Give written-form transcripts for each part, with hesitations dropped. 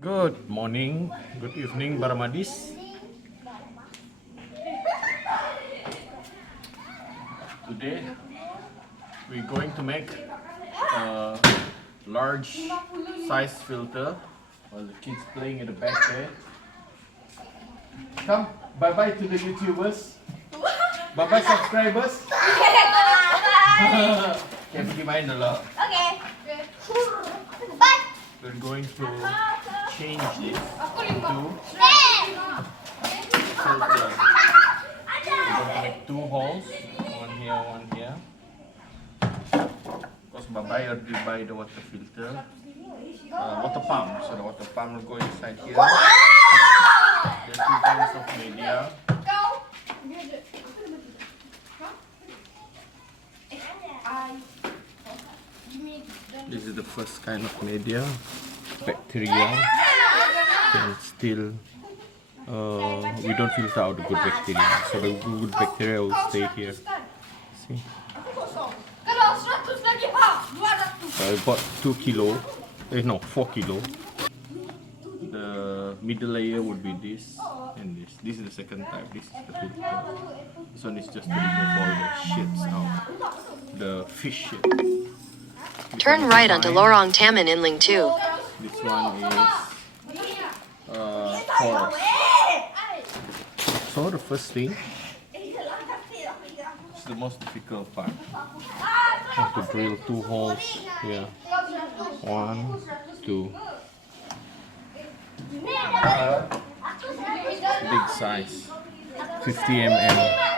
Good morning, good evening, Baramadis. Today we're going to make a large size filter while the kids playing in the back there. Come, bye bye to the YouTubers. Bye bye subscribers. Okay, pergi main dulu. Okay. We're going to change this to filter. We're going to make two holes, one here. Because Babai already buy the water filter, water pump. So the water pump will go inside here. There's two kinds of media. This is the first kind of media, bacteria. And still, we don't filter out the good bacteria, so the good bacteria will stay here. See? I bought 2 kilo, 4 kilo. The middle layer would be this and this. This is the second type. This is the filter. This one is just to remove all the shits out, the fish shit. Turn right onto Lorong Taman Inling 2. This one is porous. So the first thing is the most difficult part. You have to drill 2 holes here. 1, 2. Big size, 50 mm.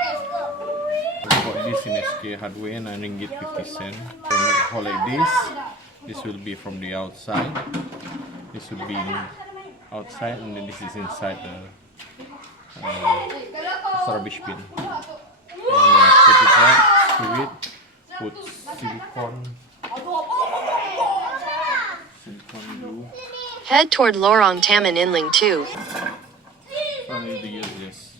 I bought this in SK Hardware, 9 ringgit 50 cents. So make a hole like this. This will be from the outside. This will be outside, and then this is inside the rubbish bin. And put it right, screw it, put silicone glue. Head toward Lorong Taman Inling 2. So I need to use this.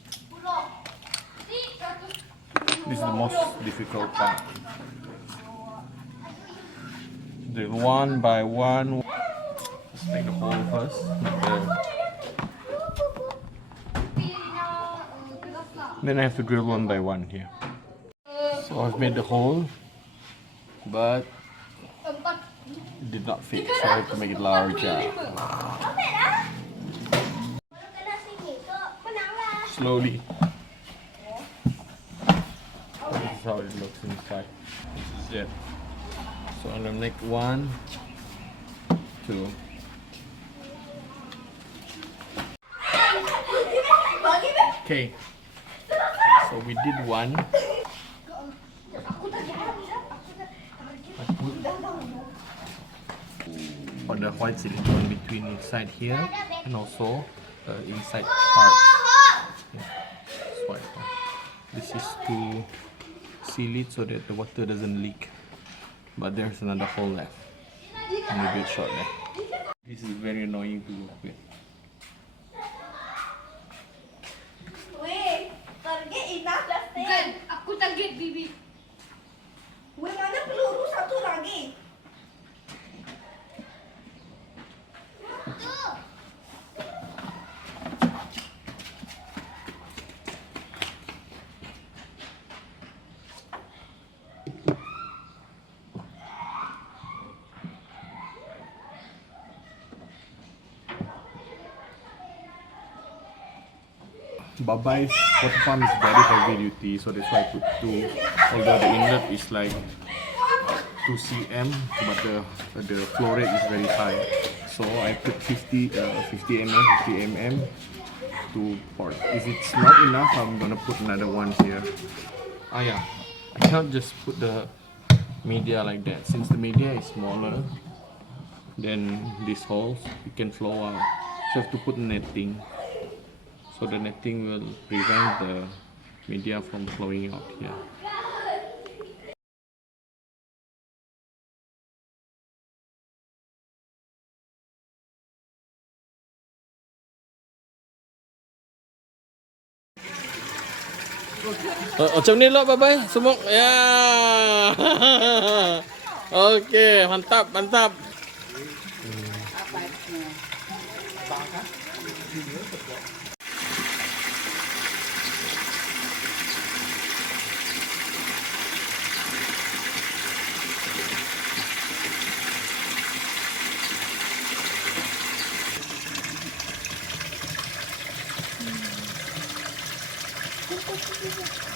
This is the most difficult part. Drill one by one. Let's make the hole first. Then I have to drill one by one here. So I've made the hole, but it did not fit, so I have to make it larger. Slowly. This is how it looks inside. This is it. So I'm gonna make 1, 2. Okay. So we did one. I put the white silicone between inside here and also inside part. Yeah, white. This is to seal it so that the water doesn't leak. But there's another hole left. And a bit short there. This is very annoying to work with. Kan, aku target Bibi. Weh, mana peluru satu lagi? Babai's water pump is very heavy duty, so that's why I put 2. Although the inlet is like 2 cm, but the flow rate is very high. So I put 50 mm to port. If it's not enough, I'm gonna put another one here. Yeah, I cannot just put the media like that. Since the media is smaller than these holes, it can flow out. So I have to put netting. So the netting will prevent the media from flowing out here. Macam ni lah bye-bye semua. Ya. Okey, mantap, mantap. Thank you.